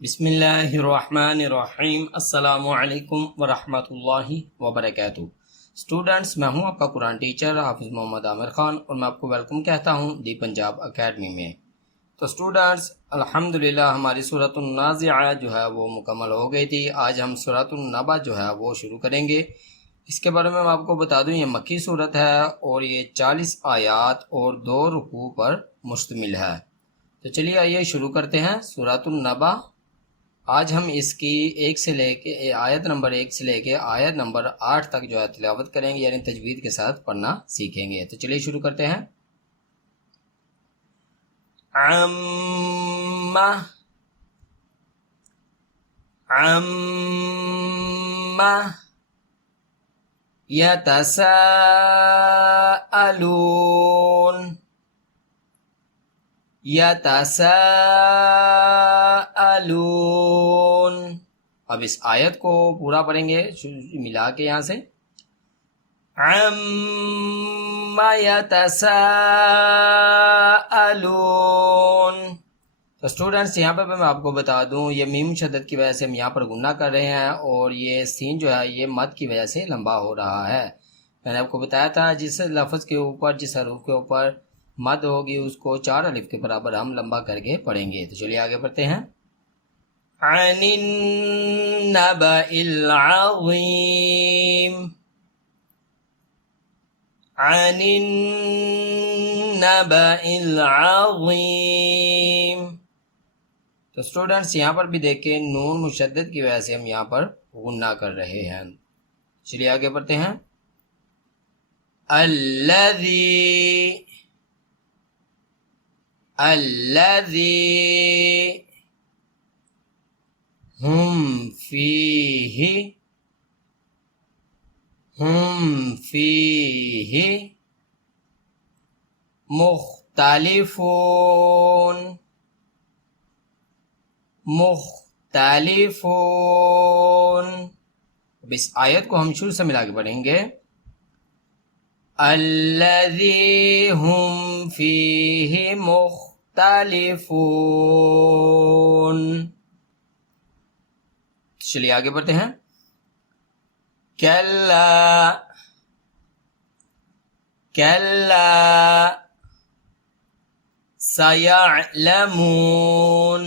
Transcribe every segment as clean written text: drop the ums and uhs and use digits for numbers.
بسم اللہ الرحمن الرحیم۔ السلام علیکم ورحمۃ اللہ وبرکاتہ۔ اسٹوڈنٹس، میں ہوں آپ کا قرآن ٹیچر حافظ محمد عامر خان، اور میں آپ کو ویلکم کہتا ہوں دی پنجاب اکیڈمی میں۔ تو اسٹوڈنٹس، الحمدللہ ہماری سورۃ النازعہ جو ہے وہ مکمل ہو گئی تھی۔ آج ہم سورۃ النباء جو ہے وہ شروع کریں گے۔ اس کے بارے میں آپ کو بتا دوں، یہ مکی صورت ہے اور یہ 40 آیات اور 2 رکوع پر مشتمل ہے۔ تو چلیے آئیے شروع کرتے ہیں سورۃ النباء۔ آج ہم اس کی آیت نمبر 1 سے لے کے آیت نمبر 8 تک جو ہے تلاوت کریں گے، یعنی تجوید کے ساتھ پڑھنا سیکھیں گے۔ تو چلیے شروع کرتے ہیں۔ عَمَّ يَتَسَاءَلُونَ اب اس آیت کو پورا پڑھیں گے ملا کے یہاں سے۔ عَمَّ يَتَسَاءَلُونَ۔ تو اسٹوڈنٹس، یہاں پہ میں آپ کو بتا دوں، یہ میم شدت کی وجہ سے ہم یہاں پر گنہ کر رہے ہیں، اور یہ سین جو ہے یہ مد کی وجہ سے لمبا ہو رہا ہے۔ میں نے آپ کو بتایا تھا جس لفظ کے اوپر، جس حروف کے اوپر مد ہوگی اس کو 4 الف کے برابر ہم لمبا کر کے پڑھیں گے۔ تو چلیے آگے بڑھتے ہیں۔ عن النبأ العظیم، عن النبأ العظیم۔ تو اسٹوڈنٹس، یہاں پر بھی دیکھیں نون مشدد کی وجہ سے ہم یہاں پر غنہ کر رہے ہیں۔ چلیے آگے بڑھتے ہیں۔ الذی ہم فیہ مختلفون۔ اب اس آیت کو ہم شروع سے ملا کے پڑھیں گے۔ الذی ہم فیہ مختلفون۔ چلیے آگے بڑھتے ہیں۔ کلا سیعلمون۔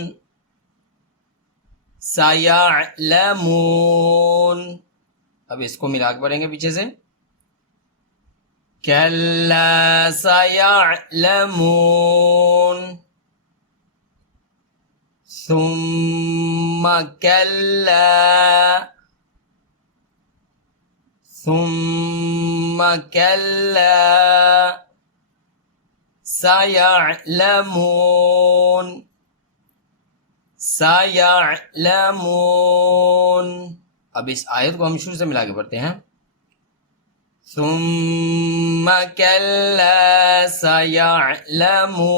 اب اس کو ملا کے پڑھیں گے پیچھے سے۔ کلا سیعلمون ثم کلا سیعلمون۔ اب اس آیت کو ہم شروع سے ملا کے پڑھتے ہیں۔ ثم کلا سیعلمون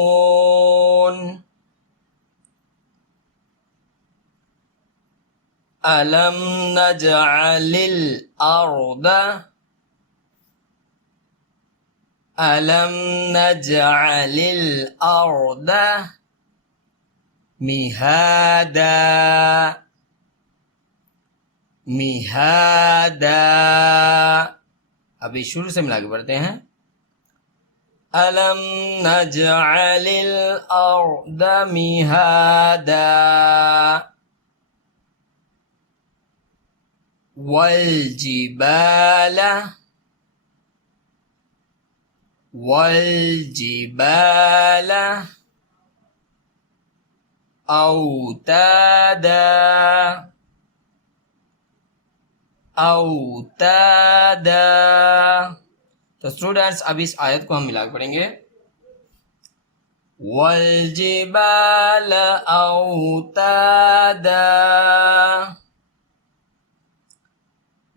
الم نجعل الارض مہادا۔ ابھی شروع سے ملا کے پڑھتے ہیں۔ الم نجعل الارض مہادا والجبال اوتادا۔ تو اسٹوڈنٹس، اب اس آیت کو ہم ملا کے پڑھیں گے۔ والجبال اوتادا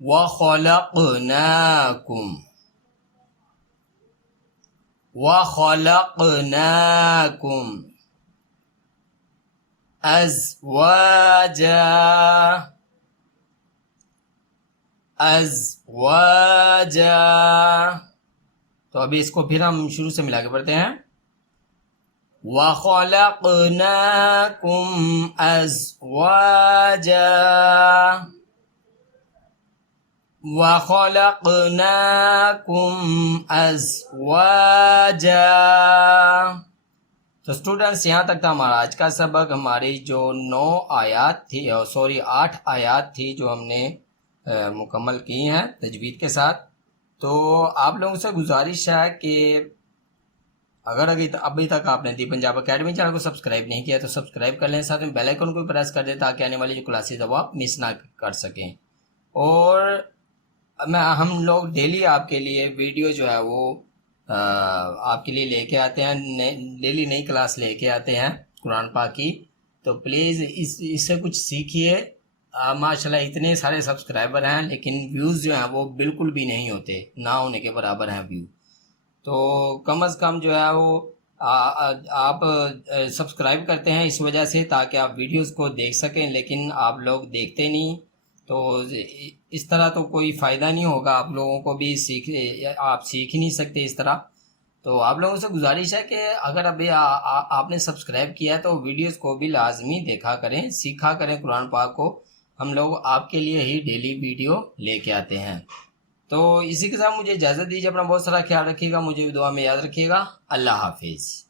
وخلقناكم ازواجا۔ تو ابھی اس کو پھر ہم شروع سے ملا کے پڑھتے ہیں۔ وَخَلَقْنَاكُمْ أَزْوَاجًا وَخَلَقْنَاكُمْ أَزْوَاجًا۔ تو اسٹوڈنٹس یہاں تک تھا ہمارا آج کا سبق۔ ہماری جو 8 آیات تھی جو ہم نے مکمل کی ہیں تجوید کے ساتھ۔ تو آپ لوگوں سے گزارش ہے کہ اگر ابھی تک آپ نے دی پنجاب اکیڈمی چینل کو سبسکرائب نہیں کیا تو سبسکرائب کر لیں، ساتھ میں بیل آئیکن کو پریس کر دیں تاکہ آنے والی جو کلاسز ہے وہ آپ مس نہ کر سکیں۔ اور ہم لوگ ڈیلی آپ کے لیے ویڈیو جو ہے وہ آپ کے لیے لے کے آتے ہیں، ڈیلی نئی کلاس لے کے آتے ہیں قرآن پاک کی۔ تو پلیز اس سے کچھ سیکھیے۔ ماشاءاللہ اتنے سارے سبسکرائبر ہیں لیکن ویوز جو ہیں وہ بالکل بھی نہیں ہوتے، نہ ہونے کے برابر ہیں ویو۔ تو کم از کم جو ہے وہ آپ سبسکرائب کرتے ہیں اس وجہ سے تاکہ آپ ویڈیوز کو دیکھ سکیں، لیکن آپ لوگ دیکھتے نہیں۔ تو اس طرح تو کوئی فائدہ نہیں ہوگا، آپ لوگوں کو بھی آپ سیکھ ہی نہیں سکتے اس طرح۔ تو آپ لوگوں سے گزارش ہے کہ اگر ابھی آپ نے سبسکرائب کیا ہے تو ویڈیوز کو بھی لازمی دیکھا کریں، سیکھا کریں قرآن پاک کو۔ ہم لوگ آپ کے لیے ہی ڈیلی ویڈیو لے کے آتے ہیں۔ تو اسی کے ساتھ مجھے اجازت دیجیے، اپنا بہت سارا خیال رکھیے گا، مجھے دعا میں یاد رکھیے گا۔ اللہ حافظ۔